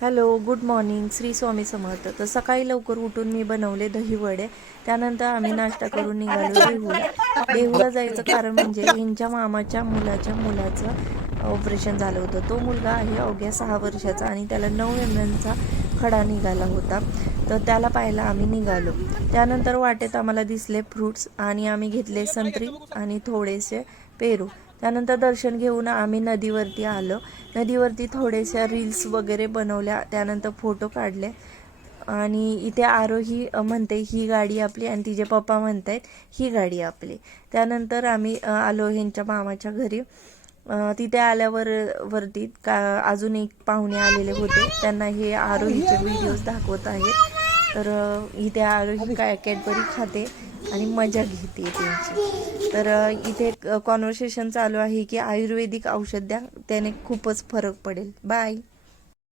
Hello, good morning. Shri Swami Samarth. तर सकाळी लवकर उठून मी बनवले दही वडे. त्यानंतर आम्ही नाश्ता करून निघालो देहूला. देहूला जायचं कारण म्हणजे यांच्या मामाच्या मुलाचं ऑपरेशन झालं होतं. तो मुलगा आहे अवघ्या 6 वर्षाचा आणि त्याला 9 एमएमचा खडा निघाला होता. तर त्याला पाहायला आम्ही निघालो. त्यानंतर वाटेत आम्हाला दिसले फ्रूट्स आणि आम्ही घेतले संत्री आणि थोडेसे पेरू. त्यानंतर दर्शन घेऊन आम्ही नदीवरती आलो. नदीवरती थोडेशा रील्स वगैरे बनवल्या, त्यानंतर फोटो काढले. आणि इथे आरोही म्हणते ही गाडी आपली आणि तिचे पप्पा म्हणतायत ही गाडी आपली. त्यानंतर आम्ही आलो ह्यांच्या मामाच्या घरी. तिथे आल्यावर वरती अजून एक पाहुणे आलेले होते, त्यांना हे आरोहीचे व्हिडिओज दाखवत आहेत. तर इथे आरोही काय कॅडबरी खाते आणि मजा घेते त्यांची. तर इथे कॉन्व्हर्सेशन चालू आहे की आयुर्वेदिक औषध द्या, त्याने खूपच फरक पडेल. बाय.